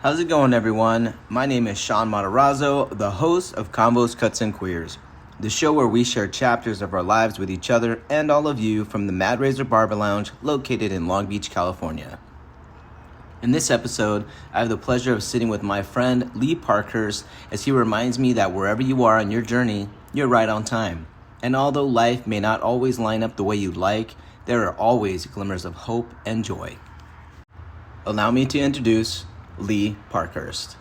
How's it going, everyone? My name is Shaun Maderazo, the host of Convos, Cuts, and Queers, the show where we share chapters of our lives with each other and all of you from the Mad Razor Barber Lounge located in Long Beach, California. In this episode, I have the pleasure of sitting with my friend Lee Parkhurst as he reminds me that wherever you are on your journey, you're right on time. And although life may not always line up the way you'd like, there are always glimmers of hope and joy. Allow me to introduce Lee Parkhurst.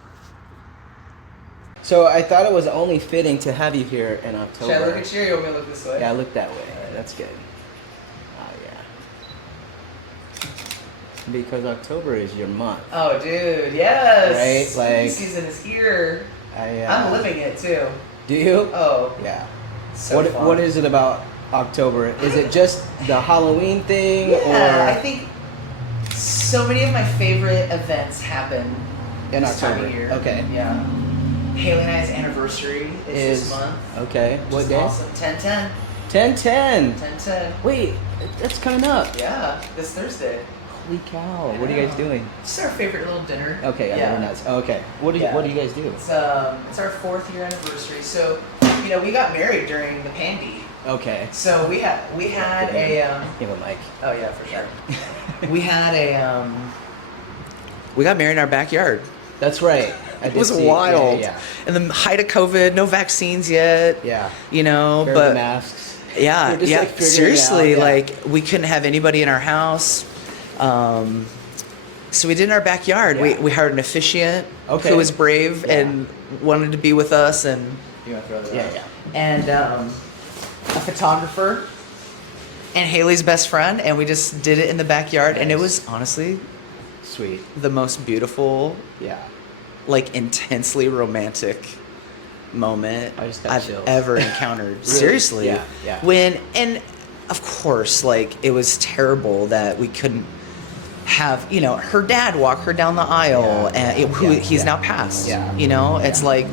So I thought it was only fitting to have you here in October. Should I look at you or you want me to look this way? Yeah, look that way. That's good. Oh, yeah. Because October is your month. Oh, dude, yes. Right? Like, Spooky season is here. I'm living it, too. Do you? Oh. Yeah. So fun. What is it about October? Is it just the Halloween thing? Yeah, or I think so many of my favorite events happen in this October? time of year. Okay. Yeah. Haley and I's anniversary is this month. Okay. What day? Awesome. 10/10. 10/10. 10/10. Wait, that's coming up. Yeah, this Thursday. Holy cow! What are you guys doing? It's our favorite little dinner. Okay, yeah. Very nice. Okay. What do you guys do? It's our 4th year anniversary. So, we got married during the pandy. Okay. So we had a Give a mic. oh yeah, for sure. We had we got married in our backyard. That's right. It was wild. Yeah. In the height of COVID, no vaccines yet. Yeah. But the masks. yeah, We're just, yeah. like, figuring it Seriously, out, yeah. like we couldn't have anybody in our house. So we did in our backyard. Yeah. We hired an officiant Okay. who was brave Yeah. and wanted to be with us, and You want to throw that yeah, out? yeah. And a photographer and Haley's best friend, and we just did it in the backyard, and it Nice. was honestly Sweet. the most beautiful, Yeah. like intensely romantic moment I just got I've chills. ever encountered. Really? Seriously. Yeah, yeah. And of course, like it was terrible that we couldn't have, her dad walk her down the aisle, Yeah, and he's yeah. now passed. Yeah. It's like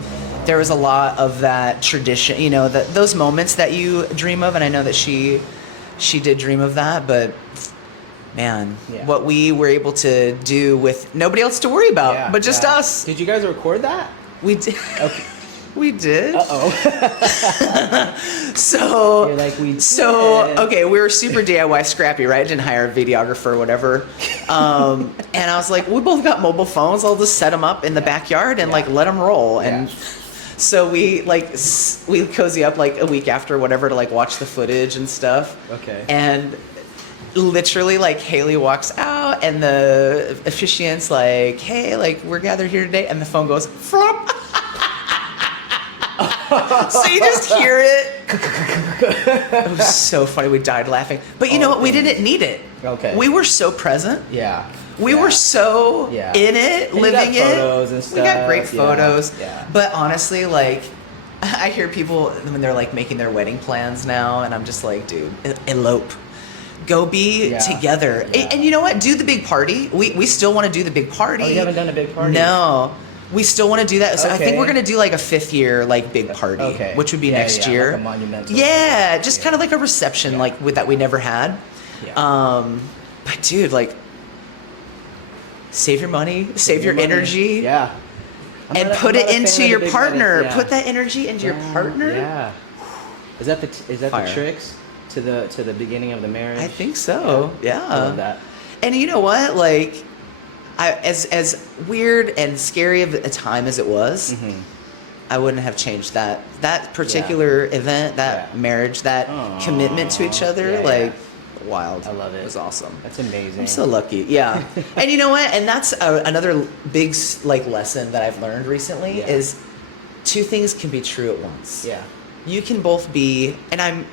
there was a lot of that tradition, those moments that you dream of, and I know that she did dream of that, but man, Yeah. what we were able to do with nobody else to worry about, Yeah, but just yeah. us. Did you guys record that? We did. Okay. We did. Uh-oh. So You're like, we did. okay, we were super DIY scrappy, right? Didn't hire a videographer or whatever. And I was like, we both got mobile phones. I'll just set them up in the backyard and Yeah. let them roll. Yeah. And so we cozy up like a week after whatever to watch the footage and stuff. Okay. And literally Haley walks out and the officiant's like, hey, we're gathered here today, and the phone goes flop. So you just hear it. It was so funny. We died laughing. But you know what? We didn't need it. Okay. We were so present. Yeah. We were so Yeah. in it, And you living got it. photos and We got great stuff. photos. Yeah. But honestly, I hear people when they're making their wedding plans now, and I'm just like, dude, elope. Go be Yeah. together. Yeah. And you know what? Do the big party. We still want to do the big party. Oh, you haven't done a big party? No. We still want to do that. So I think Okay. we're going to do a 5th year big party, Okay. which would be Yeah, next yeah, year. like a monumental. Yeah, just Yeah. kind of like a reception Yeah. that we never had. Yeah. But dude, save your money, save your money. energy, Yeah. and put it into your partner. Wedding. Yeah. Put that energy into your partner. Yeah. Is that the Fire. tricks to the beginning of the marriage? I think so. Yeah. I love that. And you know what? As weird and scary of a time as it was, Mm-hmm. I wouldn't have changed that particular event, that Yeah. marriage, that commitment to each other. Yeah, Wild. I love it. It was awesome. That's amazing. I'm so lucky. Yeah. And you know what? And that's another big lesson that I've learned recently Yeah. is two things can be true at once. Yeah. You can both be, and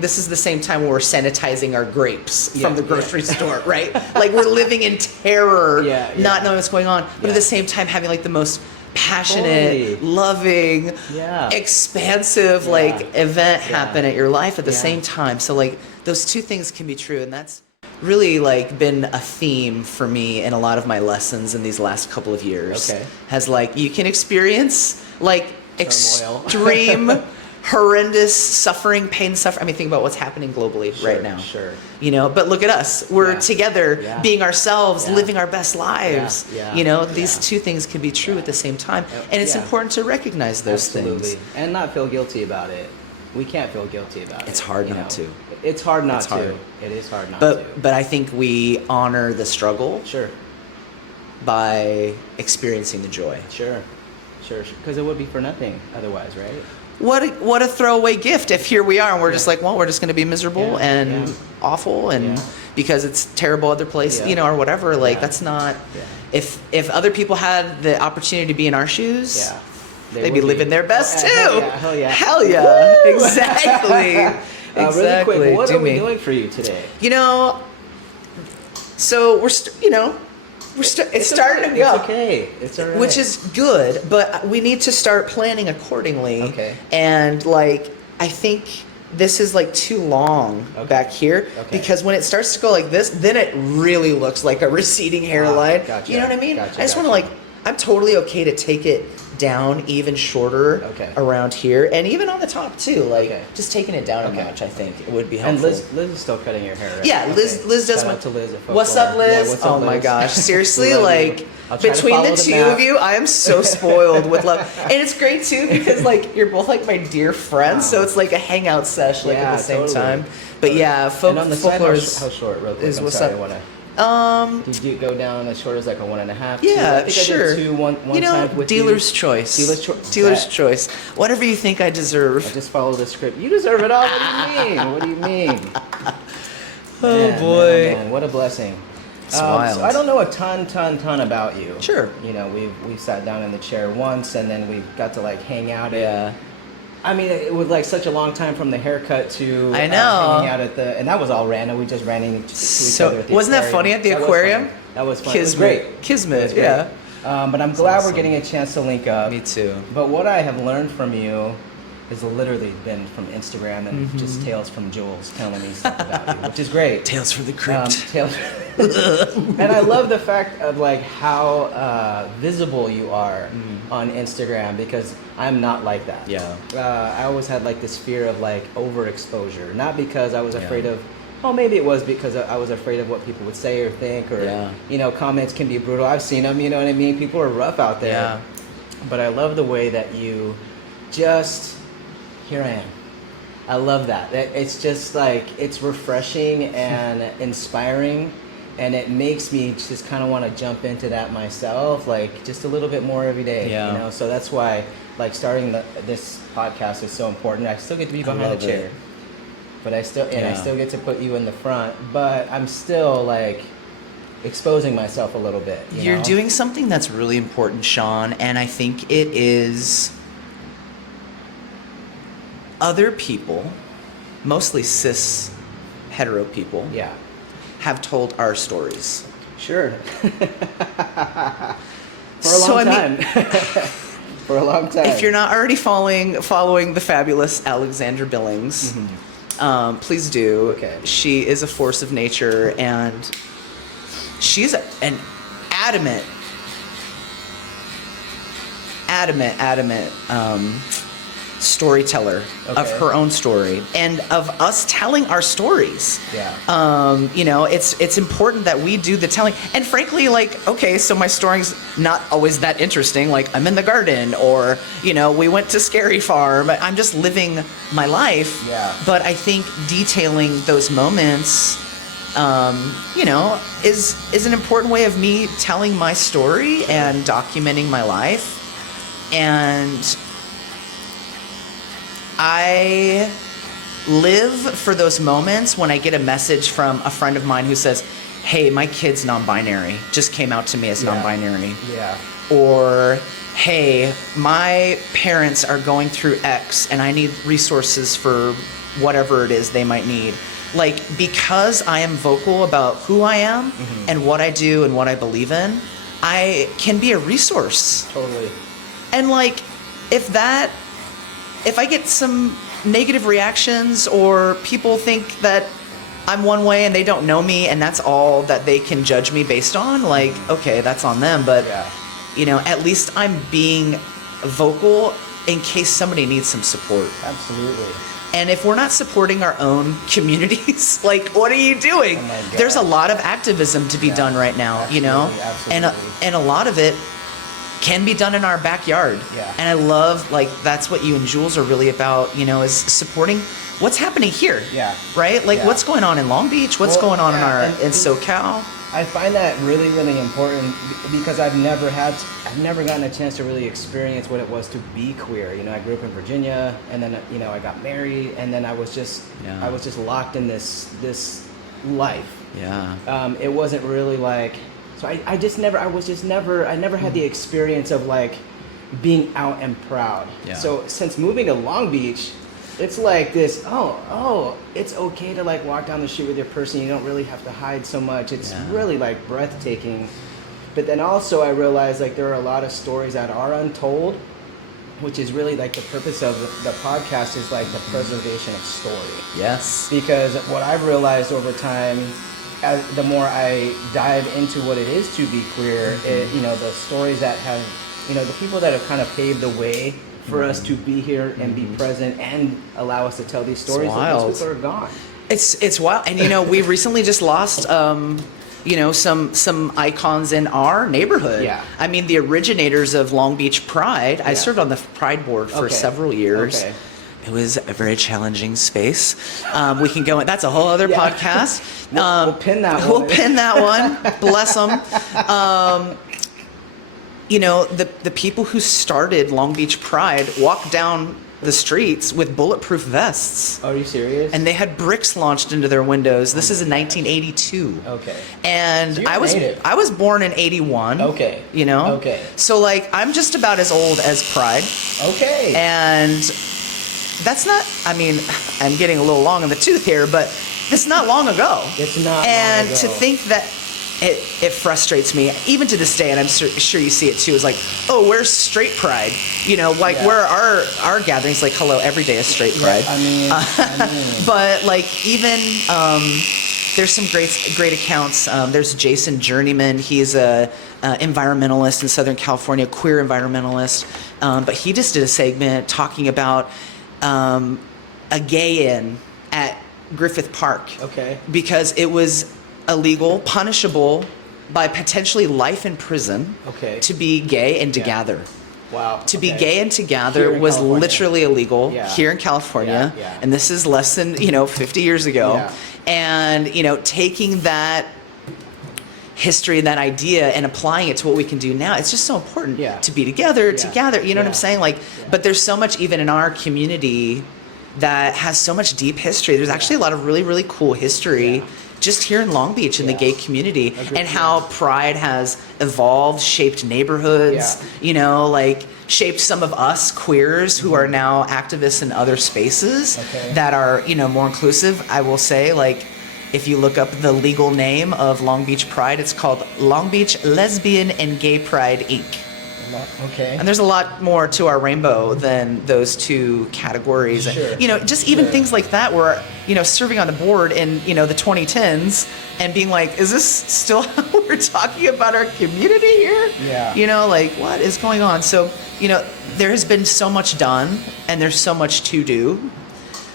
this is the same time when we're sanitizing our grapes from the grocery store, right? We're living in terror, Yeah, yeah. not knowing what's going on, but at Yeah. the same time having the most passionate, Totally. loving, Yeah. expansive Yeah. event Yeah. happen at your life at the Yeah. same time. So those two things can be true, and that's really been a theme for me in a lot of my lessons in these last couple of years. Okay. Has you can experience Turmoil. extreme horrendous suffering, pain, suffering. I mean, think about what's happening globally right now. Sure. You know, but look at us. We're together, being ourselves, living our best lives. Yeah. You know, these two things can be true at the same time. And it's important to recognize those things. And not feel guilty about it. We can't feel guilty about it. It's hard not to. It's hard not to. It is hard not to. But I think we honor the struggle. Sure. By experiencing the joy. Sure. Because it would be for nothing otherwise, right? What a throwaway gift if here we are and we're just like, well, we're just going to be miserable and awful and because it's terrible other place, you know, or whatever. Like that's not. If other people had the opportunity to be in our shoes, they'd be living their best too. Hell yeah. Exactly. Really quick, what are we doing for you today? You know, so it's starting to go. It's okay. It's all right. Which is good, but we need to start planning accordingly. Okay. And like, I think this is like too long back here because when it starts to go like this, then it really looks like a receding hairline. Gotcha. You know what I mean? I just want to like, I'm totally okay to take it down even shorter around here and even on the top too, like just taking it down a notch. I think it would be helpful. And Liz is still cutting your hair, right? Yeah, Liz does. Shout out to Liz at what's up, Liz? Yeah, what's up, my Liz? gosh, seriously, like between the two of you, I am so spoiled with love, and it's great too because like you're both like my dear friends, so it's like a hangout sesh like at the same time. But yeah, and on the side, folklore how short? Real quick, is what's sorry, up. Did you go down as short as like a 1.5? Yeah, I think sure. I did one you know, time with dealer's you. choice. Dealer's choice. Whatever you think I deserve. I just follow the script. You deserve it all. What do you mean? Oh boy! Man, what a blessing. It's wild. So I don't know a ton about you. Sure. You know, we've sat down in the chair once, and then we got to like hang out. I mean, it was like such a long time from the haircut to I know hanging out at the, and that was all random. We just ran into each other at the wasn't aquarium. that funny at the aquarium? That was fun. Kismet. It was great. Kismet, yeah. But I'm glad we're getting a chance to link up. Me too. But what I have learned from you has literally been from Instagram and just tales from Jules telling me stuff about you, which is great. Tales from the crypt. And I love the fact of like how visible you are on Instagram because I'm not like that. Yeah. I always had like this fear of like overexposure, not because I was afraid of. Well, maybe it was because I was afraid of what people would say or think, or you know, comments can be brutal. I've seen them. You know what I mean? People are rough out there. Yeah. But I love the way that you just. Here I am. I love that. It's just like, it's refreshing and inspiring, and it makes me just kind of want to jump into that myself, like just a little bit more every day. You know, so that's why like starting this podcast is so important. I still get to be behind the chair, but I still get to put you in the front, but I'm still like exposing myself a little bit. You're doing something that's really important, Shaun, and I think it is. Other people, mostly cis hetero people, have told our stories. Sure. For a long time. For a long time. If you're not already following the fabulous Alexandra Billings, please do. Okay. She is a force of nature, and she's an adamant storyteller of her own story and of us telling our stories. You know, it's important that we do the telling. And frankly, like, okay, so my story's not always that interesting. Like, I'm in the garden, or, you know, we went to Scary Farm. I'm just living my life. But I think detailing those moments, you know, is an important way of me telling my story and documenting my life. And I live for those moments when I get a message from a friend of mine who says, hey, my kid's non-binary, just came out to me as non-binary. Or, hey, my parents are going through X and I need resources for whatever it is they might need. Like, because I am vocal about who I am and what I do and what I believe in, I can be a resource. Totally. And like, if I get some negative reactions or people think that I'm one way and they don't know me and that's all that they can judge me based on, like, okay, that's on them. But, you know, at least I'm being vocal in case somebody needs some support. Absolutely. And if we're not supporting our own communities, like, what are you doing? Oh my God. There's a lot of activism to be done right now, Absolutely. and a lot of it can be done in our backyard. Yeah. And I love, like, that's what you and Jules are really about, is supporting what's happening here. Yeah. Right? Like, what's going on in Long Beach? What's going on in SoCal? I find that really, really important because I've never gotten a chance to really experience what it was to be queer. I grew up in Virginia, and then I got married, and then I was just locked in this life. Yeah. It wasn't really like, so I never had the experience of like being out and proud. Yeah. So since moving to Long Beach, it's like this, it's okay to like walk down the street with your person. You don't really have to hide so much. It's really like breathtaking. But then also I realized like there are a lot of stories that are untold, which is really like the purpose of the podcast is like the preservation of story. Yes. Because what I've realized over time, the more I dive into what it is to be queer, the stories that have, the people that have kind of paved the way for us to be here and be present and allow us to tell these stories. Those people are gone. It's wild. And we recently just lost some icons in our neighborhood. Yeah. I mean, the originators of Long Beach Pride. I served on the Pride board for several years. Okay. It was a very challenging space. We can go in. That's a whole other podcast. We'll pin that one. We'll pin that one. Bless them. The people who started Long Beach Pride walked down the streets with bulletproof vests. Oh, are you serious? And they had bricks launched into their windows. This is in 1982. Okay. And So I was born in 81. Okay. Okay. So like I'm just about as old as Pride. Okay. And that's not, I'm getting a little long in the tooth here, but it's not long ago. It's not and long ago. To think that it frustrates me, even to this day, and I'm sure you see it too, is like, oh, where's straight pride? Where are our gatherings? Like, hello, every day is straight pride. But like even there's some great accounts. There's Jason Journeyman. He's a environmentalist in Southern California, queer environmentalist. But he just did a segment talking about a gay-in at Griffith Park. Okay. Because it was illegal, punishable by potentially life in prison. Okay. To be gay and to gather. Wow. To be gay and to gather was California. Literally illegal here in California. Yeah. And this is less than 50 years ago. Yeah. And taking that history and that idea and applying it to what we can do now, it's just so important to be together, to gather. You know what I'm saying? But there's so much even in our community that has so much deep history. There's actually a lot of really, really cool history just here in Long Beach in the gay community, and how pride has evolved, shaped neighborhoods, shaped some of us queers who are now activists in other spaces that are, more inclusive. I will say, if you look up the legal name of Long Beach Pride, it's called Long Beach Lesbian and Gay Pride, Inc. Okay. And there's a lot more to our rainbow than those two categories. Sure. Just even things like that where, serving on the board in, the 2010s and being like, is this still how we're talking about our community here? Yeah. What is going on? So, there has been so much done and there's so much to do.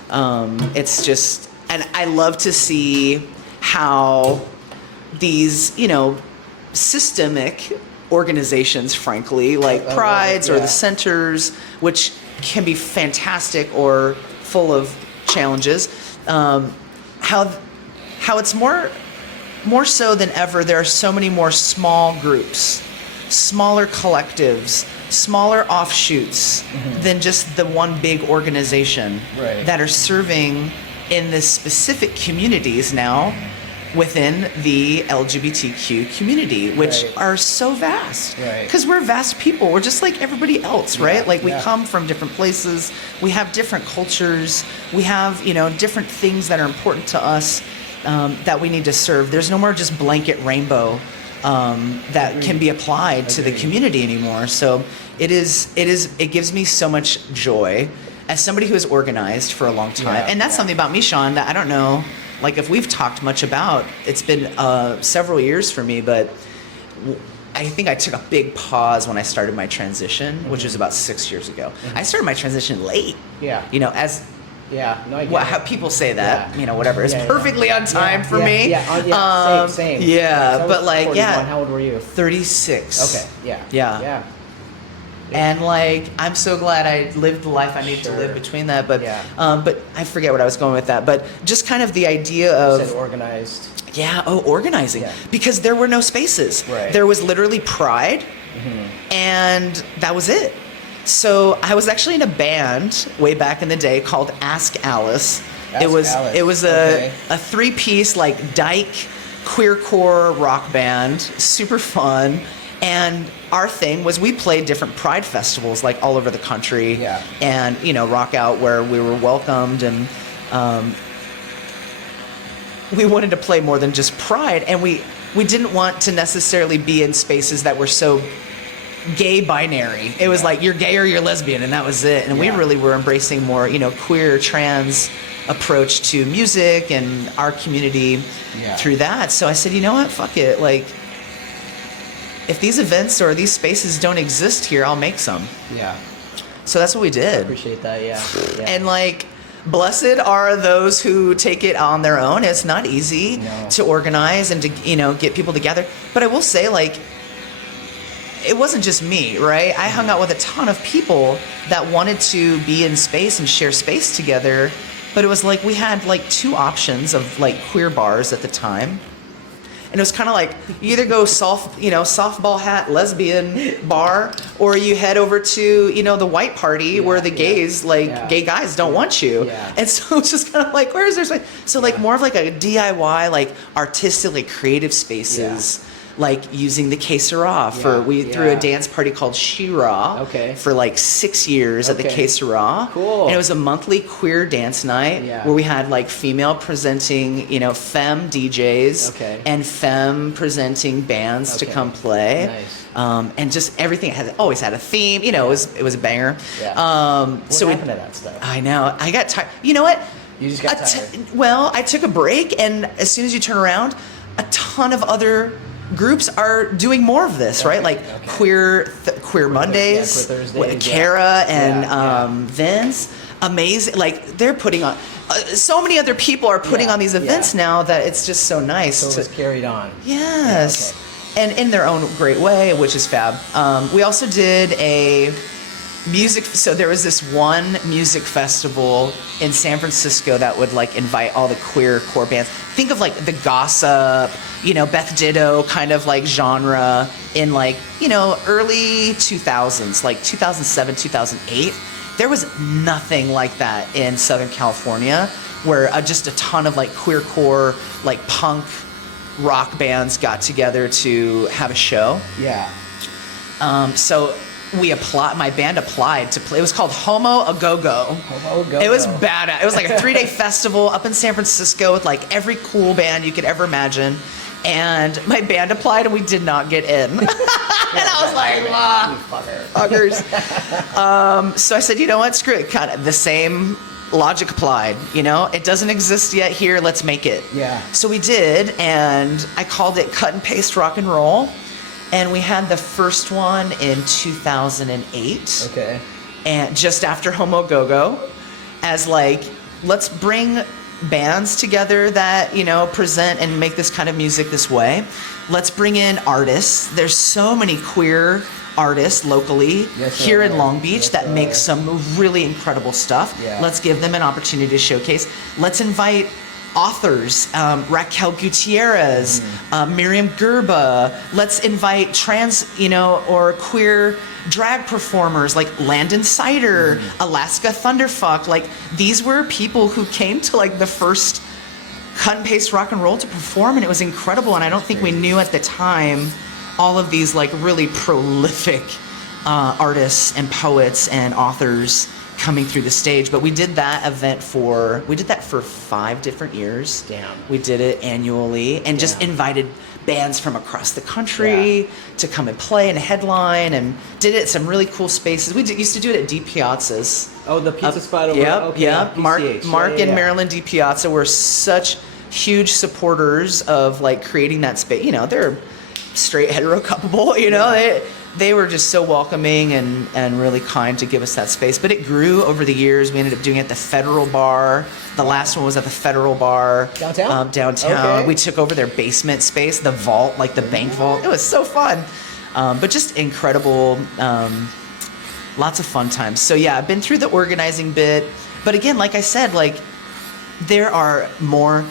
It's just, and I love to see how these, systemic organizations, frankly, like Prides or the centers, which can be fantastic or full of challenges, how it's more so than ever, there are so many more small groups, smaller collectives, smaller offshoots than just the one big organization that are serving in the specific communities now within the LGBTQ community, which are so vast. Because we're vast people. We're just like everybody else, right? We come from different places. We have different cultures. We have, different things that are important to us that we need to serve. There's no more just blanket rainbow that can be applied to the community anymore. So it gives me so much joy as somebody who has organized for a long time. And that's something about me, Shaun, that I don't know, if we've talked much about. It's been several years for me, but I think I took a big pause when I started my transition, which was about 6 years ago. I started my transition late. Yeah. You know, as no, I get well, it. how people say that, Yeah. you know, whatever. It's perfectly on time for me. Same. Yeah, So I was but like, 41. How old were you? 36. Okay, Yeah. And like, I'm so glad I lived the life I needed to live between that. But but I forget what I was going with that. But just kind of the idea of You said organized. Yeah, organizing. Yeah. Because there were no spaces. Right. There was literally Pride, and that was it. So I was actually in a band way back in the day called Ask Alice. It was a 3-piece like dyke queercore rock band, super fun. And our thing was we played different Pride festivals like all over the country. Yeah. And you know, rock out where we were welcomed, and we wanted to play more than just Pride, and we didn't want to necessarily be in spaces that were so gay binary. It was like you're gay or you're lesbian, and that was it. And we really were embracing more, you know, queer, trans approach to music and our community through that. So I said, you know what, fuck it. Like, if these events or these spaces don't exist here, I'll make some. Yeah. So that's what we did. I appreciate that. Yeah. And like, blessed are those who take it on their own. It's not easy to organize and to, you know, get people together. But I will say, like, it wasn't just me, right? I hung out with a ton of people that wanted to be in space and share space together. But it was like we had like 2 options of like queer bars at the time. And it was kind of like you either go softball hat lesbian bar, or you head over to, you know, the white party where the gays, gay guys don't want you. Yeah. And so it's just kind of like, where is there space? So like more of like a DIY, like artistic, like creative spaces. Like using the Que Sera we threw a dance party called She-Ra for like 6 years at the Que Sera. Cool. And it was a monthly queer dance night where we had like female presenting, you know, femme DJs and femme presenting bands to come play. Nice. And just everything always had a theme. You know, it was a banger. Yeah. What happened to that stuff? I know. I got tired. You know what? You just got tired. Well, I took a break, and as soon as you turn around, a ton of other groups are doing more of this, right? Like Queer Mondays, Queer Thursdays, Kara and Vince. Amazing. Like, they're putting on, so many other people are putting on these events now that it's just so nice. So it was carried on. Yes. And in their own great way, which is fab. We also did a music, so there was this one music festival in San Francisco that would like invite all the queer core bands. Think of like the Gossip, you know, Beth Ditto kind of like genre in like, you know, early 2000s, like 2007, 2008. There was nothing like that in Southern California, where just a ton of like queer core, like punk rock bands got together to have a show. Yeah. So my band applied to play. It was called Homo A Go Go. It was badass. It was like a 3-day festival up in San Francisco with like every cool band you could ever imagine. And my band applied, and we did not get in. And I was like, fuckers. So I said, you know what, screw it. Kind of the same logic applied, you know? It doesn't exist yet here, let's make it. Yeah. So we did, and I called it Cut and Paste Rock and Roll. And we had the first one in 2008. Okay. And just after Homo Go-Go, as like, let's bring bands together that, you know, present and make this kind of music this way. Let's bring in artists. There's so many queer artists locally here in Long Beach that make some really incredible stuff. Yeah. Let's give them an opportunity to showcase. Let's invite authors, Raquel Gutierrez, Miriam Gerba. Let's invite trans, you know, or queer drag performers like Landon Sider, Alaska Thunderfuck. Like, these were people who came to like the first Cut and Paste Rock and Roll to perform, and it was incredible. And I don't think we knew at the time all of these like really prolific artists and poets and authors coming through the stage. But we did that event for 5 different years. Damn. We did it annually and just invited bands from across the country to come and play and headline, and did it at some really cool spaces. We used to do it at D Piazzas. Oh, the pizza spot over. Mark and Marilyn D Piazza were such huge supporters of like creating that space. You know, they're straight hetero couple, you know. They were just so welcoming and really kind to give us that space. But it grew over the years. We ended up doing it at the Federal Bar. The last one was at the Federal Bar. Downtown? Downtown. Okay. We took over their basement space, the vault, like the bank vault. It was so fun. But just incredible, lots of fun times. So yeah, I've been through the organizing bit. But again, like I said, like there are more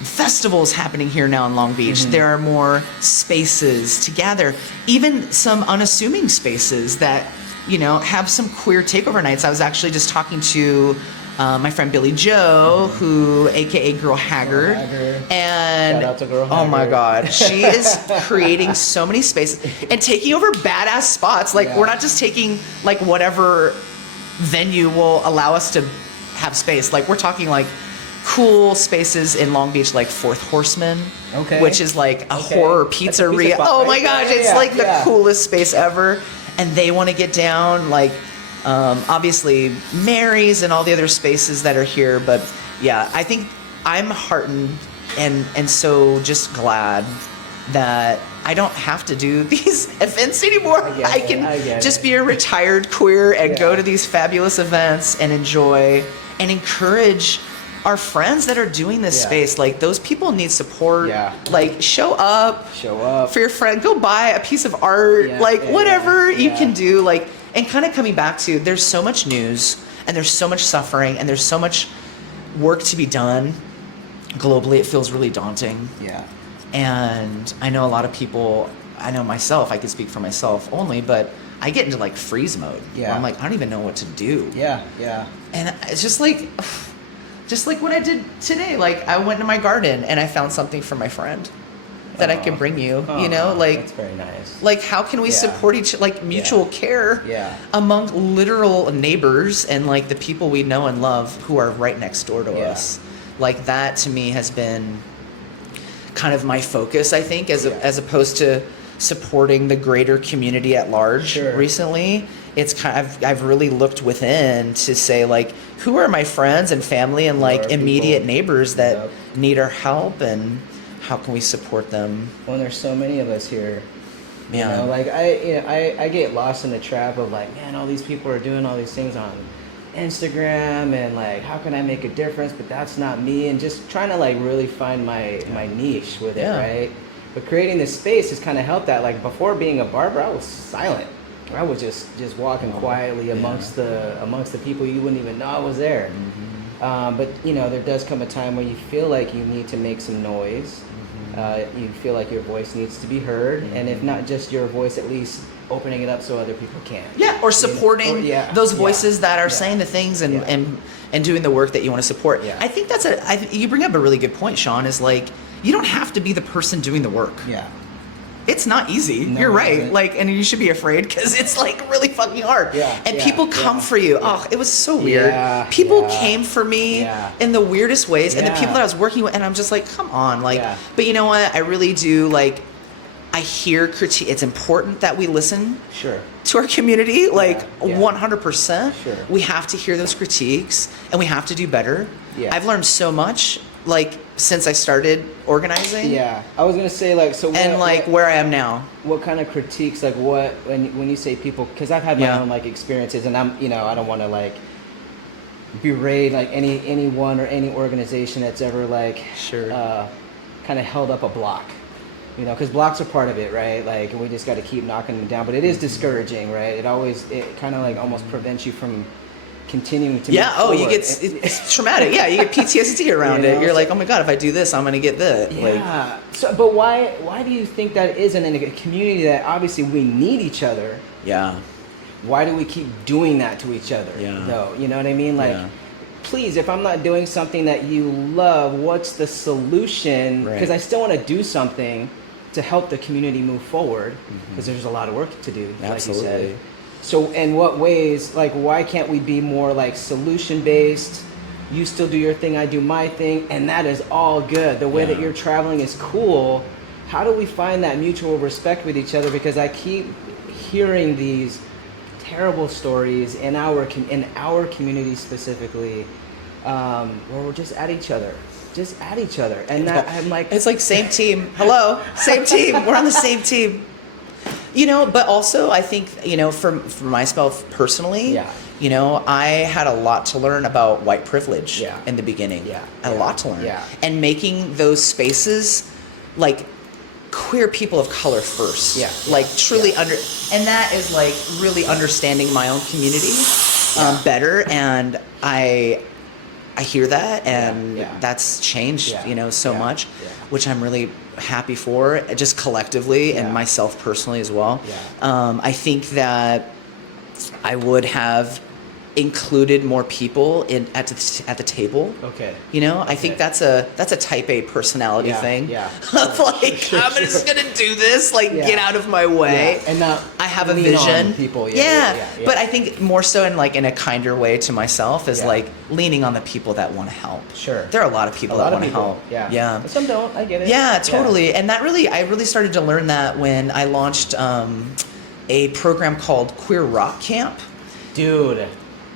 festivals happening here now in Long Beach. There are more spaces to gather, even some unassuming spaces that, you know, have some queer takeover nights. I was actually just talking to my friend Billy Joe, who, aka Girl Haggard, and shout out to Girl oh my Haggard. God, she is creating so many spaces and taking over badass spots. Like we're not just taking like whatever venue will allow us to have space. Like we're talking like cool spaces in Long Beach, like Fourth Horseman, which is like a horror pizzeria. Pizza spot, oh my right? gosh, Yeah, it's yeah, like the yeah. coolest space ever. And they want to get down, like obviously Mary's and all the other spaces that are here. But yeah, I think I'm heartened and so just glad that I don't have to do these events anymore. I can just be a retired queer and go to these fabulous events and enjoy and encourage our friends that are doing this space. Like those people need support. Like show up for your friend, go buy a piece of art, whatever you can do. Like, and kind of coming back to, there's so much news and there's so much suffering and there's so much work to be done globally. It feels really daunting. And I know a lot of people, I know myself, I can speak for myself only, but I get into like freeze mode. Where I'm like, I don't even know what to do. And it's just like what I did today. Like I went to my garden and I found something for my friend that I can bring you, you know, like that's very nice. Like how can we support each, like mutual care among literal neighbors and like the people we know and love who are right next door to us. Like that to me has been kind of my focus, I think, as opposed to supporting the greater community at large recently. It's kind of, I've really looked within to say like, who are my friends and family and like immediate neighbors that need our help and how can we support them? When there's so many of us here, you know, like I get lost in the trap of like, man, all these people are doing all these things on Instagram and like, how can I make a difference? But that's not me. And just trying to like really find my niche with it, right? But creating this space has kind of helped that. Like before being a barber, I was silent. I was just walking quietly amongst the people. You wouldn't even know I was there. But you know, there does come a time where you feel like you need to make some noise. You feel like your voice needs to be heard, and if not just your voice, at least opening it up so other people can. Or supporting those voices that are saying the things and doing the work that you want to support. I think that's you bring up a really good point, Shaun, is like, you don't have to be the person doing the work. It's not easy. No, you're right. isn't. Like, and you should be afraid because it's like really fucking hard. And people come for you. Oh, it was so weird. People came for me in the weirdest ways, and the people that I was working with, and I'm just like, come on, like. But you know what? I really do like. I hear critique. It's important that we listen. To our community, like 100%. We have to hear those critiques, and we have to do better. I've learned so much. Like since I started organizing. I was gonna say like so. Where I am now. What kind of critiques? Like what when you say people? Because I've had my own like experiences, and I'm I don't want to like berate like anyone or any organization that's ever like kind of held up a block. You know, because blocks are part of it, right? Like, and we just got to keep knocking them down. But it is discouraging, right? It kind of like almost prevents you from continuing to move forward. It's traumatic. You get PTSD around it. You're like, oh my God, if I do this, I'm gonna get that. So, but why do you think that isn't in a community that obviously we need each other? Why do we keep doing that to each other? Though, you know what I mean? Like, please, if I'm not doing something that you love, what's the solution? Because I still want to do something to help the community move forward. Because there's a lot of work to do, like you said. So in what ways, like why can't we be more like solution based? You still do your thing, I do my thing, and that is all good. The way that you're traveling is cool. How do we find that mutual respect with each other? Because I keep hearing these terrible stories in our community specifically, where we're just at each other. just at each other. And that, I'm like, it's like same team. Hello, same team. We're on the same team. You know, but also I think, you know, for myself personally, you know, I had a lot to learn about white privilege in the beginning. A lot to learn. And making those spaces like queer people of color first. Like truly and that is like really understanding my own community better. And I hear that, and that's changed, you know, so much, which I'm really happy for, just collectively and myself personally as well. I think that I would have included more people at the table. Okay. You know, I think that's a type A personality thing. Of like, I'm just gonna do this, like get out of my way. And not I have a vision. On people. But I think more so in like in a kinder way to myself is like leaning on the people that want to help. Sure. There are a lot of people that want to help. But some don't. I get it. Yeah, totally. And that I really started to learn that when I launched a program called Queer Rock Camp. Dude.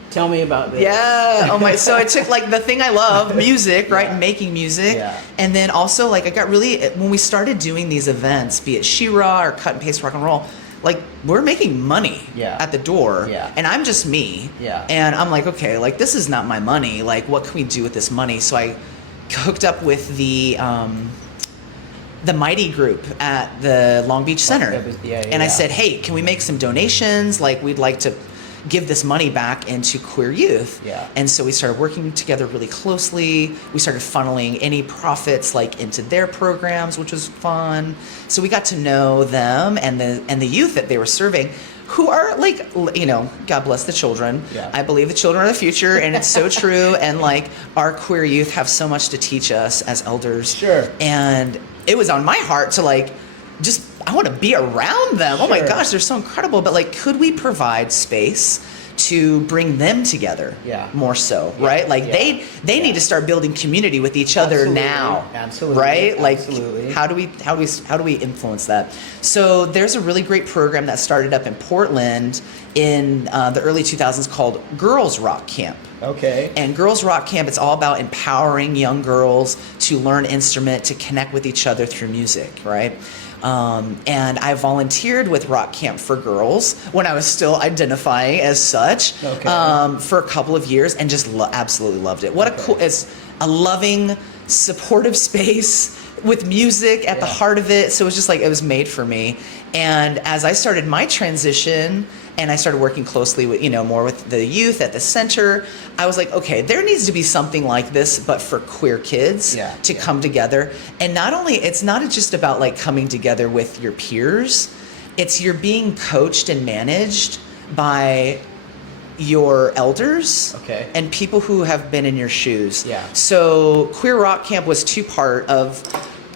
Tell me about this. Yeah. Oh my. So I took like the thing I love, music, right? Making music. And then also like I got really, when we started doing these events, be it She-Ra or Cut and Paste Rock and Roll, like we're making money at the door. And I'm just me. And I'm like, okay, like this is not my money. Like what can we do with this money? So I hooked up with the Mighty group at the Long Beach Center. And I said, hey, can we make some donations? Like we'd like to give this money back into queer youth. And so we started working together really closely. We started funneling any profits like into their programs, which was fun. So we got to know them and the youth that they were serving, who are like, you know, God bless the children. I believe the children are the future, and it's so true. And like our queer youth have so much to teach us as elders. And it was on my heart to like, just, I want to be around them. Oh my gosh, they're so incredible. But like, could we provide space to bring them together more so, right? Like they need to start building community with each other now. Right? Like how do we influence that? So there's a really great program that started up in Portland in the early 2000s called Girls Rock Camp. And Girls Rock Camp, it's all about empowering young girls to learn instrument, to connect with each other through music, right? And I volunteered with Rock Camp for Girls when I was still identifying as such for a couple of years, and just absolutely loved it. What a cool, it's a loving, supportive space with music at the heart of it. So it was just like, it was made for me. And as I started my transition and I started working closely with, you know, more with the youth at the center, I was like, okay, there needs to be something like this, but for queer kids to come together. And not only, it's not just about like coming together with your peers, it's you're being coached and managed by your elders and people who have been in your shoes. So Queer Rock Camp was two-part of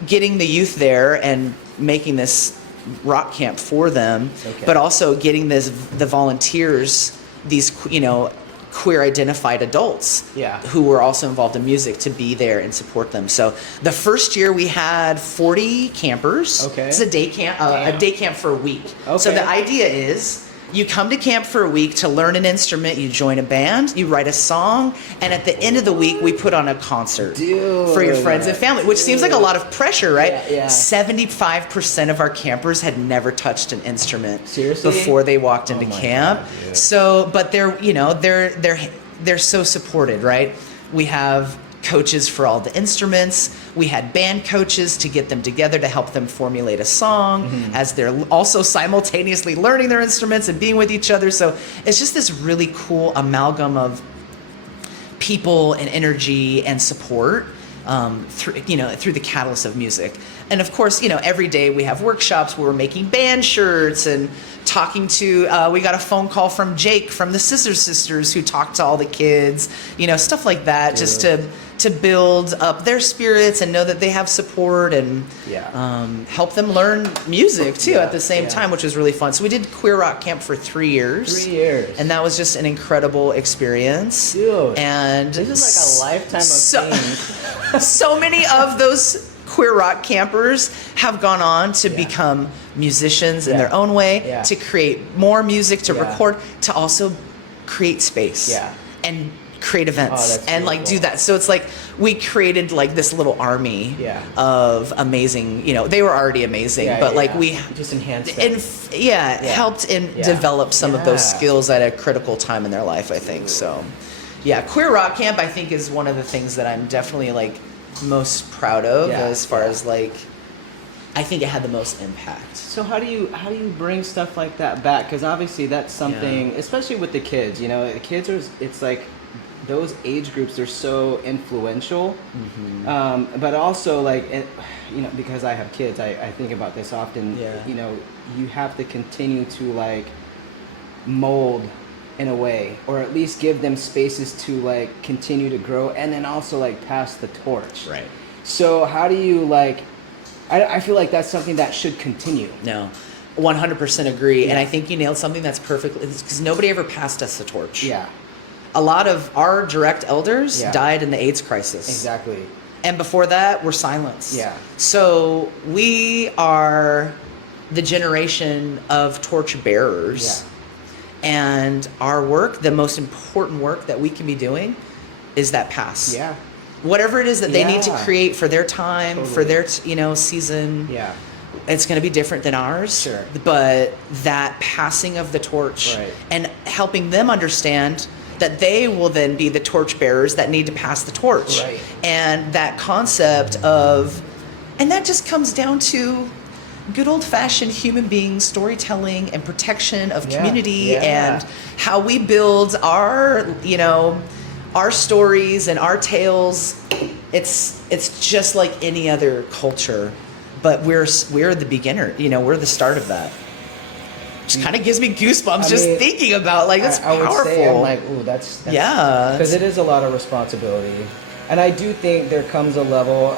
getting the youth there and making this rock camp for them, but also getting the volunteers, these, you know, queer identified adults who were also involved in music, to be there and support them. So the first year we had 40 campers. It's a day camp for a week. So the idea is, you come to camp for a week to learn an instrument, you join a band, you write a song, and at the end of the week, we put on a concert for your friends and family, which seems like a lot of pressure, right? 75% of our campers had never touched an instrument before they walked into camp. God, so, but they're, you know, they're so supported, right? We have coaches for all the instruments. We had band coaches to get them together to help them formulate a song as they're also simultaneously learning their instruments and being with each other. So it's just this really cool amalgam of people and energy and support through the catalyst of music. And of course, you know, every day we have workshops where we're making band shirts and talking to, we got a phone call from Jake from the Scissor Sisters who talked to all the kids, you know, stuff like that, just to build up their spirits and know that they have support and help them learn music too at the same time, which was really fun. So we did Queer Rock Camp for 3 years. 3 years. And that was just an incredible experience. Dude, and this is like a lifetime of things. So many of those queer rock campers have gone on to become musicians in their own way, to create more music, to record, to also create space and create events and like do that. So it's like we created like this little army of amazing, you know, they were already amazing, but like we just enhanced them. Helped and developed some of those skills at a critical time in their life, I think. So yeah, Queer Rock Camp I think is one of the things that I'm definitely like most proud of as far as like I think it had the most impact. So how do you bring stuff like that back? Because obviously that's something, especially with the kids. You know, the kids are. It's like those age groups are so influential. But also like, you know, because I have kids, I think about this often. You know, you have to continue to like mold in a way, or at least give them spaces to like continue to grow, and then also like pass the torch. Right. So how do you like? I feel like that's something that should continue. No, 100% agree. And I think you nailed something that's perfect, because nobody ever passed us the torch. Yeah. A lot of our direct elders died in the AIDS crisis. Exactly. And before that, we're silenced. Yeah. So we are the generation of torch bearers. Yeah. And our work, the most important work that we can be doing, is that pass. Yeah. Whatever it is that they need to create for their time, for their season. Yeah. It's going to be different than ours. Sure. But that passing of the torch and helping them understand that they will then be the torch bearers that need to pass the torch. Right. And that concept of, and that just comes down to good old-fashioned human being storytelling and protection of community and how we build our, our stories and our tales. It's just like any other culture, but we're the beginner. We're the start of that. Just kind of gives me goosebumps thinking about it's powerful. I would say I'm like, ooh, that's because it is a lot of responsibility. And I do think there comes a level.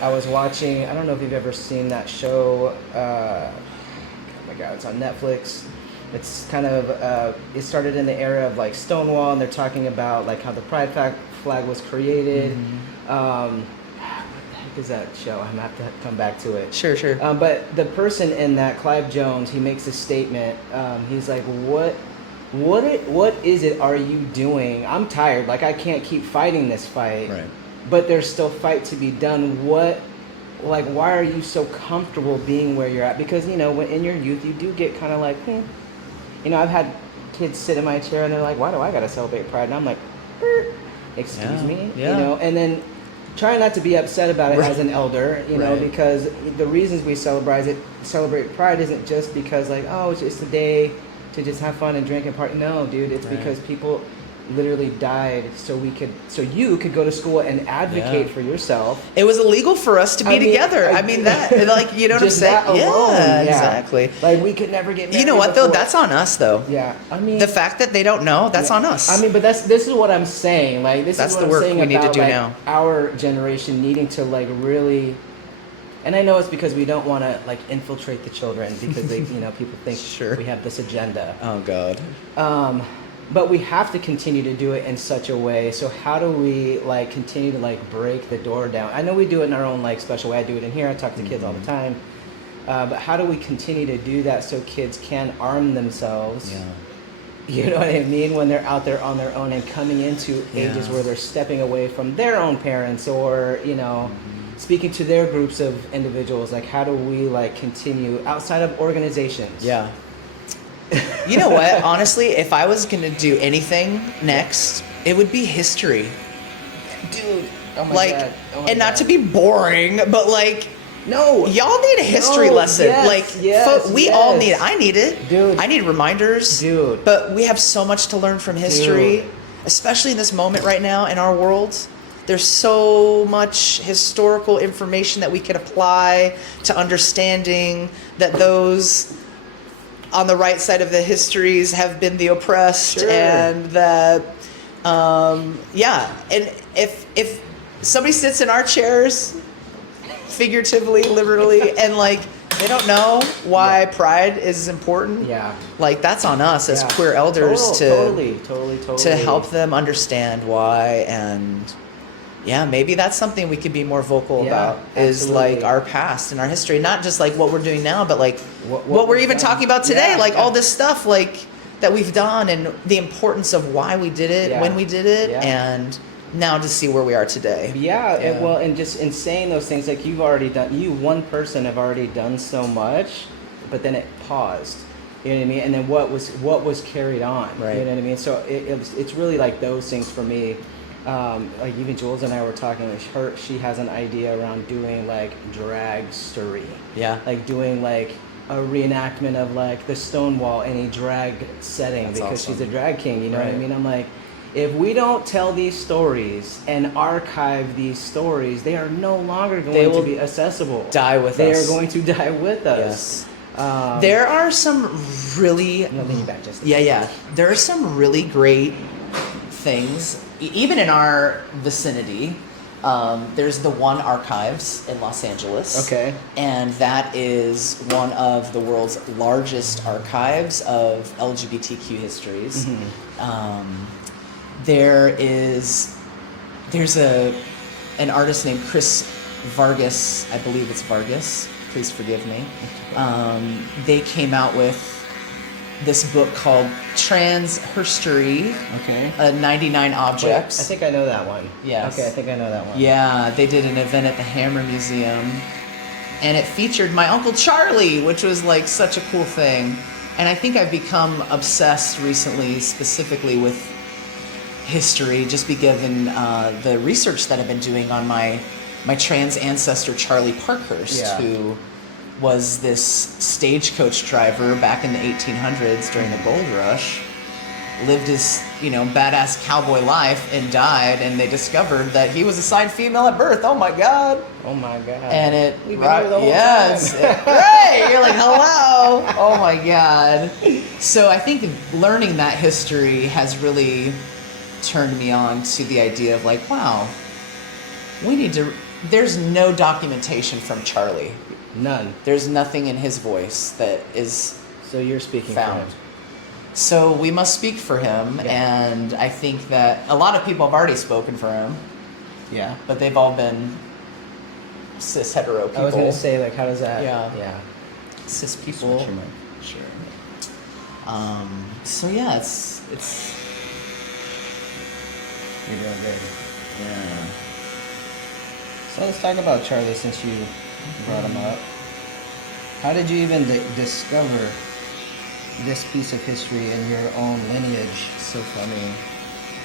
I was watching. I don't know if you've ever seen that show. Oh my God, it's on Netflix. It's kind of it started in the era of Stonewall, and they're talking about how the Pride flag was created. What the heck is that show? I'm gonna have to come back to it. Sure. But the person in that, Clive Jones, he makes a statement. He's like, what is it are you doing? I'm tired. I can't keep fighting this fight. Right. But there's still fight to be done. Why are you so comfortable being where you're at? Because, when in your youth, you do get kind of I've had kids sit in my chair and they're like, why do I got to celebrate Pride? And I'm like, excuse me? Yeah. And then try not to be upset about it as an elder, because the reasons we celebrate Pride isn't just because it's just a day to just have fun and drink and party. No, dude, it's because people literally died so you could go to school and advocate for yourself. It was illegal for us to be together. That you know what I'm saying? That alone, Exactly. We could never get married. You know what though? That's on us though. Yeah. The fact that they don't know, that's on us. But this is what I'm saying. That's the work we need to do now. Our generation needing to really. And I know it's because we don't want to infiltrate the children because they, people think we have this agenda. Oh God. But we have to continue to do it in such a way. So how do we continue to break the door down? I know we do it in our own special way. I do it in here. I talk to kids all the time. But how do we continue to do that so kids can arm themselves? Yeah. You know what I mean? When they're out there on their own and coming into ages where they're stepping away from their own parents or, speaking to their groups of individuals. How do we continue outside of organizations? Yeah. You know what? Honestly, if I was going to do anything next, it would be history. Dude. Oh my God. Oh my and not God. to be boring, but no. Y'all need a history lesson. Yes, all need it. I need it. Dude. I need reminders. Dude. But we have so much to learn from history, especially in this moment right now in our world. There's so much historical information that we can apply to understanding that those on the right side of the histories have been the oppressed, and that and if somebody sits in our chairs figuratively, literally, and they don't know why pride is important, that's on us as queer elders to help them understand why. And maybe that's something we could be more vocal about, is our past and our history, not just what we're doing now, but what we're even talking about today, all this stuff, that we've done and the importance of why we did it, when we did it, and now to see where we are today. And just in saying those things, like one person have already done so much, but then it paused. You know what I mean? And then what was carried on? Right. You know what I mean? So it's really like those things for me. Like even Jules and I were talking. Like she has an idea around doing like dragstery. Yeah. Like doing like a reenactment of like the Stonewall in a drag setting. That's because awesome. She's a drag king. You know what I mean? I'm like, if we don't tell these stories and archive these stories, they are no longer going to be accessible. Die with us. They are going to die with us. Yes. There are some really... There are some really great things, even in our vicinity. There's the One Archives in Los Angeles. Okay. And that is one of the world's largest archives of LGBTQ histories. Mm-hmm. There's an artist named Chris Vargas, I believe it's Vargas, please forgive me. They came out with this book called Trans Herstory, 99 Objects. Wait, I think I know that one. Yes. Okay, I think I know that one. Yeah, they did an event at the Hammer Museum, and it featured my Uncle Charlie, which was like such a cool thing. And I think I've become obsessed recently, specifically with history, just be given the research that I've been doing on my trans ancestor Charlie Parkhurst, who was this stagecoach driver back in the 1800s during the gold rush, lived his badass cowboy life and died, and they discovered that he was assigned female at birth. Oh my god. And we've been here the whole time. Right, you're like, hello. Oh my god. So I think learning that history has really turned me on to the idea of like, wow, there's no documentation from Charlie. None. There's nothing in his voice that is So you're speaking found. for him. So we must speak for him, and I think that a lot of people have already spoken for him. Yeah. But they've all been cis hetero people. I was going to say, like, how does that... Yeah. Cis people. Sure. So yeah, it's You're doing good. yeah. So let's talk about Charlie since you brought him up. How did you even discover this piece of history in your own lineage? So funny.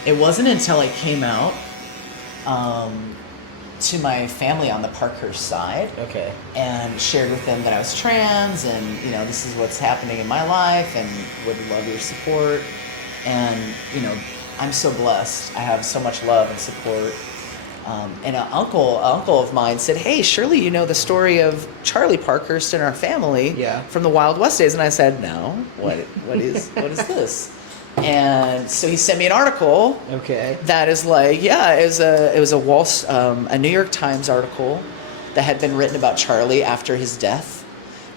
It wasn't until I came out to my family on the Parkhurst side, and shared with them that I was trans, and this is what's happening in my life, and would love your support. And I'm so blessed. I have so much love and support. And an uncle of mine said, "Hey, surely you know the story of Charlie Parkhurst and our family from the Wild West days." And I said, "No. What is this?" And so he sent me an article. That is like, it was a New York Times article that had been written about Charlie after his death,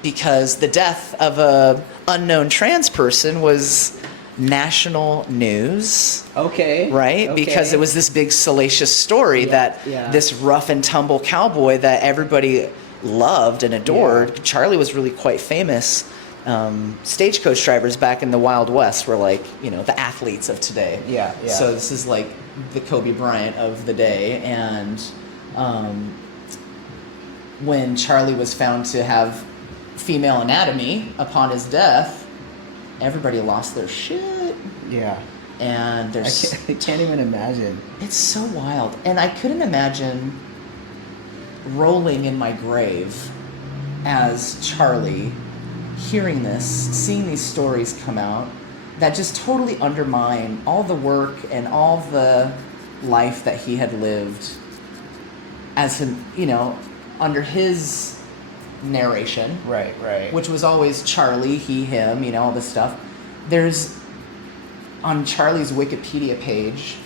because the death of a unknown trans person was national news. Right? Because it was this big salacious story that this rough and tumble cowboy that everybody loved and adored. Charlie was really quite famous. Stagecoach drivers back in the Wild West were like, the athletes of today. So this is like the Kobe Bryant of the day. And when Charlie was found to have female anatomy upon his death, everybody lost their shit. And there's... I can't even imagine. It's so wild. And I couldn't imagine rolling in my grave as Charlie, hearing this, seeing these stories come out that just totally undermine all the work and all the life that he had lived as him, under his narration. Right. Which was always Charlie, he, him, all this stuff. There's, on Charlie's Wikipedia page,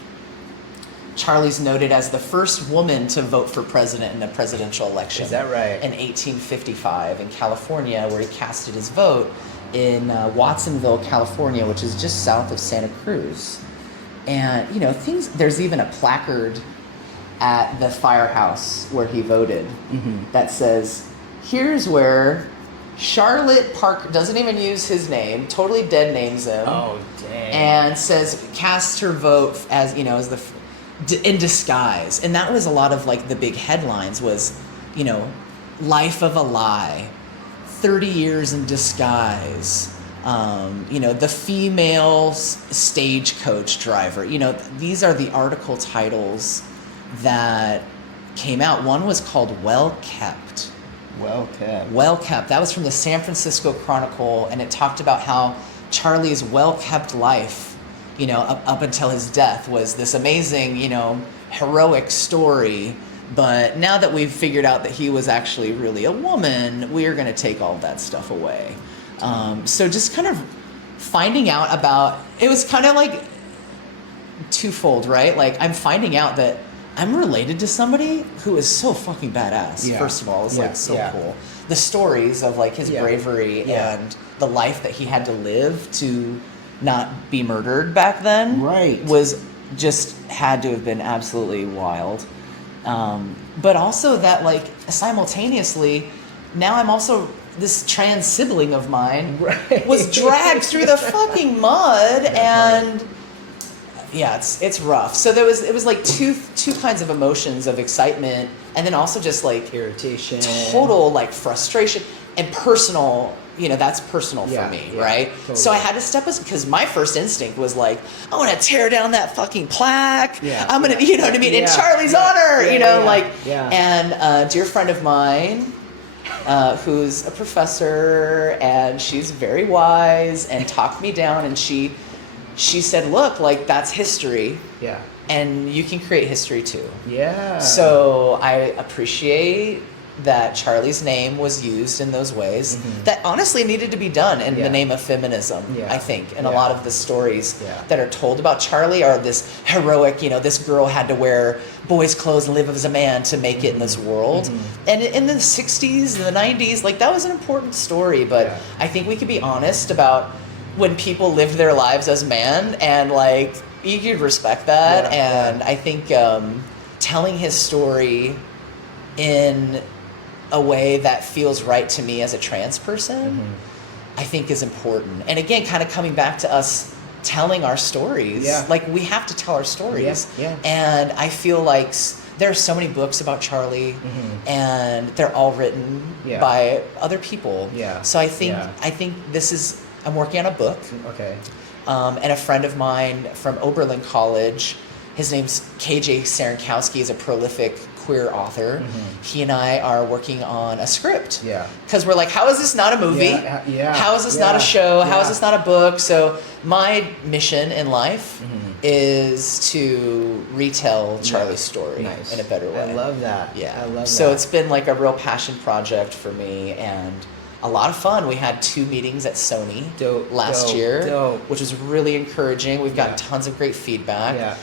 Charlie's noted as the first woman to vote for president in a presidential election. Is that right? In 1855 in California, where he casted his vote in Watsonville, California, which is just south of Santa Cruz. And, there's even a placard at the firehouse where he voted that says, "Here's where Charlotte Park doesn't even use his name, totally dead names him. Oh, dang. And says, casts her vote as, you know, as in disguise. And that was a lot of like the big headlines was, you know, life of a lie, 30 years in disguise, you know, the female stagecoach driver. You know, these are the article titles that came out. One was called Well Kept. Well kept. Well Kept. That was from the San Francisco Chronicle, and it talked about how Charlie's well-kept life, you know, up until his death was this amazing, you know, heroic story. But now that we've figured out that he was actually really a woman, we are going to take all that stuff away. So just kind of finding out about, it was kind of like twofold, right? Like I'm finding out that I'm related to somebody who is so fucking badass. Yeah. First of all, it's like so Yeah. cool. The stories of like his bravery and the life that he had to live to not be murdered back then, Right. was just had to have been absolutely wild. But also that like simultaneously, now I'm also this trans sibling of mine was dragged through the fucking mud and. Yeah, it's rough. So it was like two kinds of emotions of excitement and then also just like irritation, total like frustration and personal, you know, that's personal for me, right? Totally. So I had to step aside because my first instinct was like, I want to tear down that fucking plaque. Yeah, I'm going to, you know what I mean? In Charlie's honor, you know, and a dear friend of mine, who's a professor and she's very wise and talked me down and she said, look, like that's history. Yeah. And you can create history too. Yeah. So I appreciate that Charlie's name was used in those ways that honestly needed to be done in the name of feminism, I think. And a lot of the stories that are told about Charlie are this heroic, you know, this girl had to wear boys' clothes and live as a man to make it in this world. And in the 60s and the 90s, like that was an important story. But I think we could be honest about when people lived their lives as man and like you could respect that. I think telling his story in a way that feels right to me as a trans person, I think is important. And again, kind of coming back to us telling our stories, like we have to tell our stories. And I feel like there are so many books about Charlie and they're all written by other people. So I think this is, I'm working on a book. Okay. And a friend of mine from Oberlin College, his name's KJ Sarankowski, is a prolific queer author. He and I are working on a script. Yeah. Because we're like, how is this not a movie? How is this not a show? How is this not a book? So my mission in life is to retell Charlie's story in a better way. I love that. Yeah. I love that. So it's been like a real passion project for me and a lot of fun. We had 2 meetings at Sony last year, which was really encouraging. We've gotten tons of great feedback.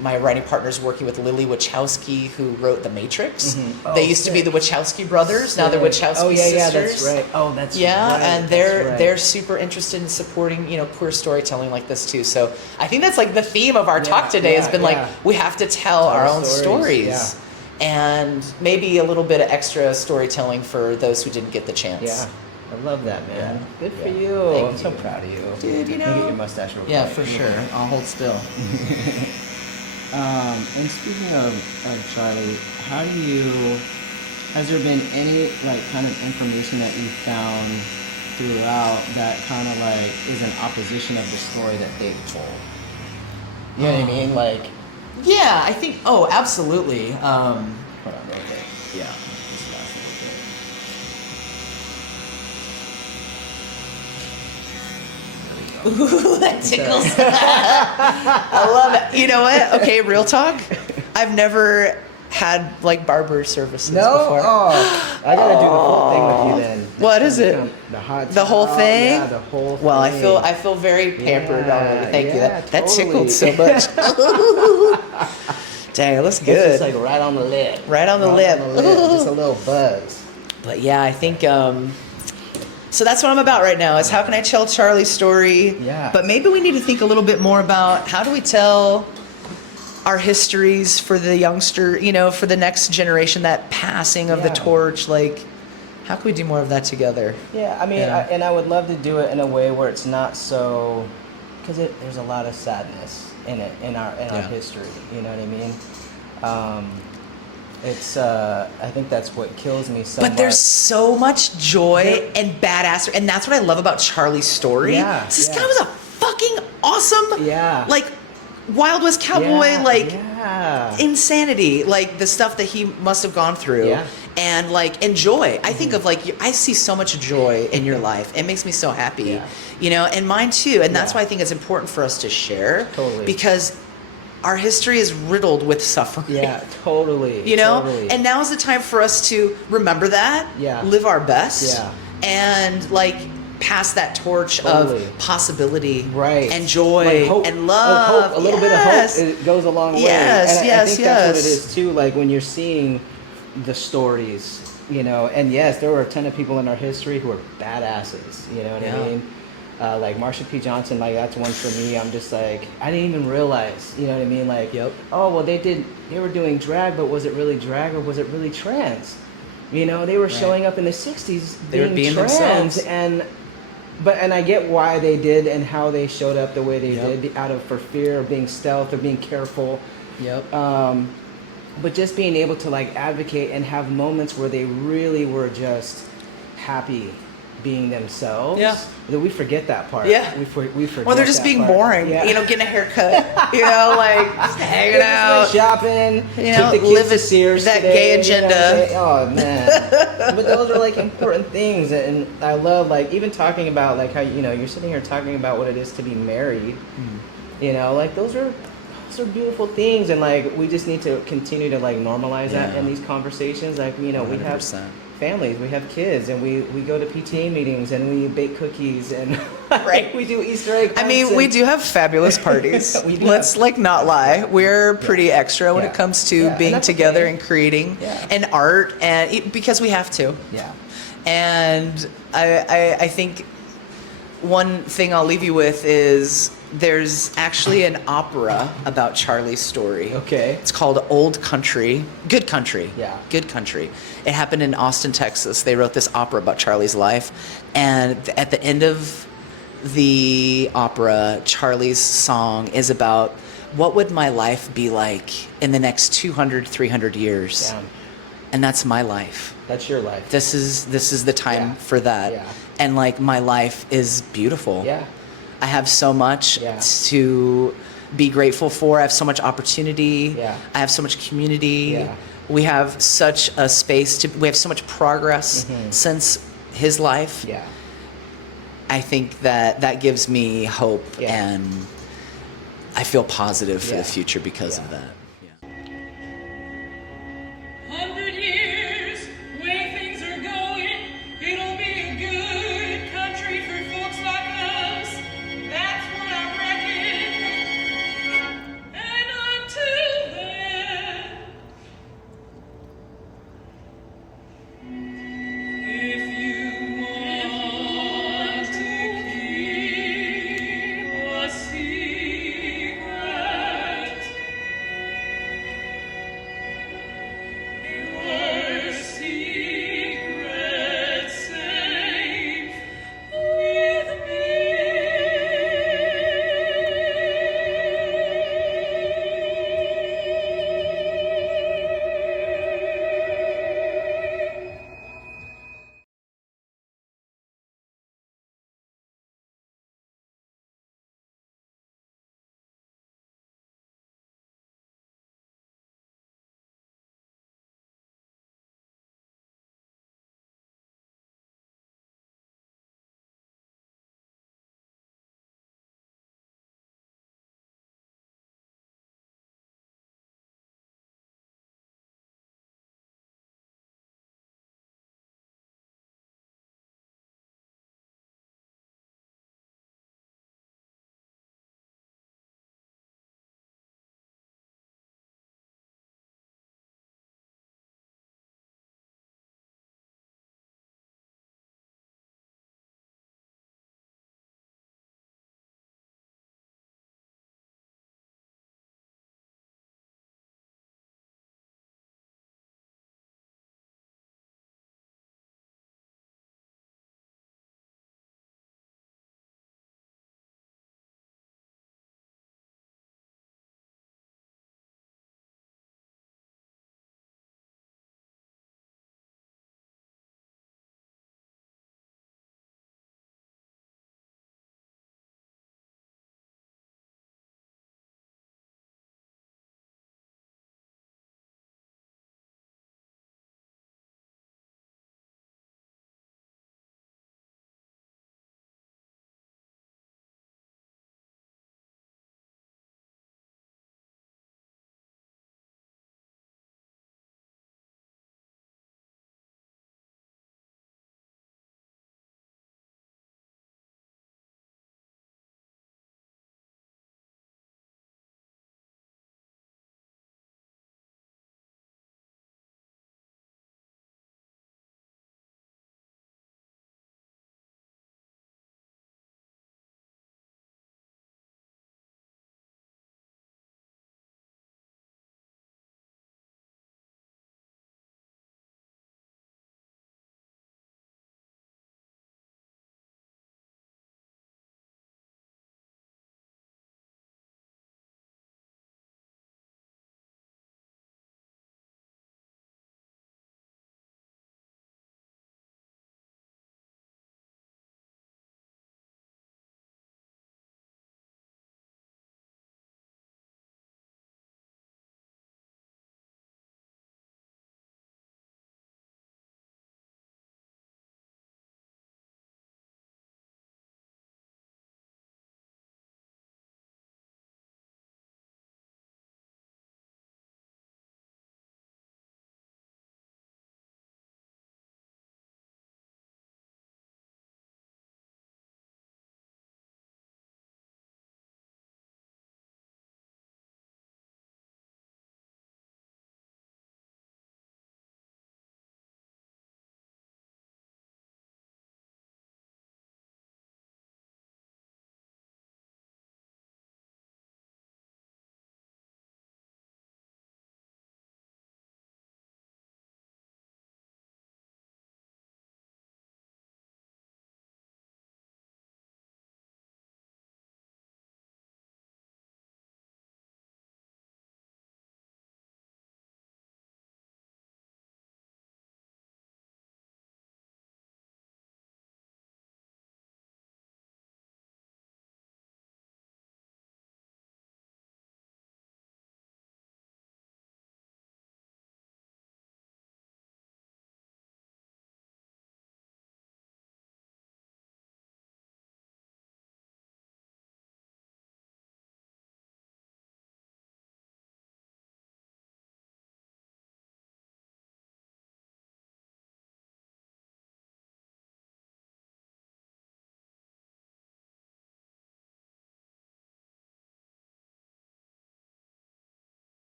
My writing partner's working with Lily Wachowski, who wrote The Matrix. They used to be the Wachowski brothers. Now they're Wachowski sisters. Yeah, that's right. Oh, that's right. And they're super interested in supporting, you know, queer storytelling like this too. So I think that's like the theme of our talk today has been like we have to tell our own stories. And maybe a little bit of extra storytelling for those who didn't get the chance. Yeah, I love that, man. Good for you. I'm so proud of you. Dude, you know. Get your mustache real quick. Yeah, for sure. I'll hold still. And speaking of Charlie, has there been any like kind of information that you found throughout that kind of like is in opposition of the story that they've told? You know what I mean? Like, yeah, I think. Oh, absolutely. Hold on, real quick. Yeah. Ooh, that tickles. I love it. You know what? Okay, real talk. I've never had like barber services before. Oh, I gotta do the whole thing with you then. What is it? The whole thing? Yeah, the whole thing. Well, I feel very pampered already. Thank you. That tickled so much. Dang, it looks good. It's just like right on the lip. Right on the lip. Just a little buzz. But yeah, I think so that's what I'm about right now is how can I tell Charlie's story? Yeah. But maybe we need to think a little bit more about how do we tell our histories for the youngster, you know, for the next generation, that passing of the torch, like how can we do more of that together? Yeah, I mean, and I would love to do it in a way where it's not so, because there's a lot of sadness in it, in our history. You know what I mean? It's I think that's what kills me so much. But there's so much joy and badass, and that's what I love about Charlie's story. Yeah, This guy was a fucking awesome, like Wild West cowboy, insanity, like the stuff that he must have gone through, and like joy. I think of like I see so much joy in your life. It makes me so happy, you know, and mine too. And that's why I think it's important for us to share, because our history is riddled with suffering. Yeah, totally. You know, totally. and now is the time for us to remember that, live our best, and like pass that torch of possibility, and joy, like hope, and love. Hope. A little bit of hope, it goes a long way. Yes, and I think that's what it is too. Like when you're seeing the stories, you know, and yes, there were a ton of people in our history who are badasses. You know what I mean? Like Marsha P. Johnson, like that's one for me. I'm just like, I didn't even realize, you know what I mean? Like, oh, well, they were doing drag, but was it really drag or was it really trans? You know, they were showing up in the 60s being trans, themselves. And I get why they did and how they showed up the way they did, for fear of being stealth or being careful. But just being able to like advocate and have moments where they really were just happy being themselves. That we forget that part. We forget. Well, they're just being boring. You know, getting a haircut. You know, like just hanging out, shopping. You know, live that today, gay agenda. You know, oh man. But those are like important things, and I love like even talking about like how you're sitting here talking about what it is to be married. You know, like those are beautiful things, and like we just need to continue to like normalize that in these conversations. Like we 100%. We have families, we have kids, and we go to PTA meetings and we bake cookies and we do Easter egg hunts. I mean, we do have fabulous parties. Let's like not lie. We're pretty extra when it comes to being together and creating and art, and because we have to. And I think one thing I'll leave you with is there's actually an opera about Charlie's story. Okay. It's called Old Country, Good Country. Good Country. It happened in Austin, Texas. They wrote this opera about Charlie's life. And at the end of the opera, Charlie's song is about what would my life be like in the next 200, 300 years. And that's my life. That's your life. This is the time for that. And like my life is beautiful. I have so much to be grateful for. I have so much opportunity. I have so much community. We have such a space we have so much progress since his life. I think that gives me hope, and I feel positive for the future because of that.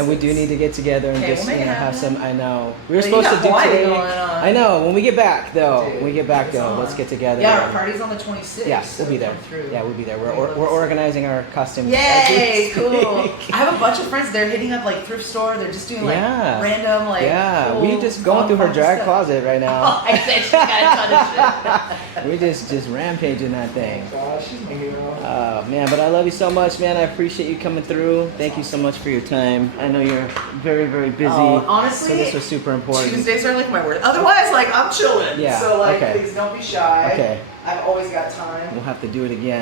And we do need to get together and just have some. I know we were supposed to do Hawaii today. going on. I know. When we get back, though, Dude, let's get together. Yeah, our party's on the 26th. Yeah, we'll be there. Yeah, we'll be there. We're organizing our costumes. Yay, cool. I have a bunch of friends. They're hitting up like thrift store. They're just doing like random like. Yeah, cool, we just going through her drag closet right now. Oh, I said she got a ton of shit. We just rampaging that thing. Gosh, she's my hero. Oh man, but I love you so much, man. I appreciate you coming through. Thank you so much for your time. I know you're very, very busy. Honestly, so this was super important. Tuesdays are like my word. Otherwise, like I'm chilling. Yeah. So like, okay. please don't be shy. Okay. I've always got time. We'll have to do it again.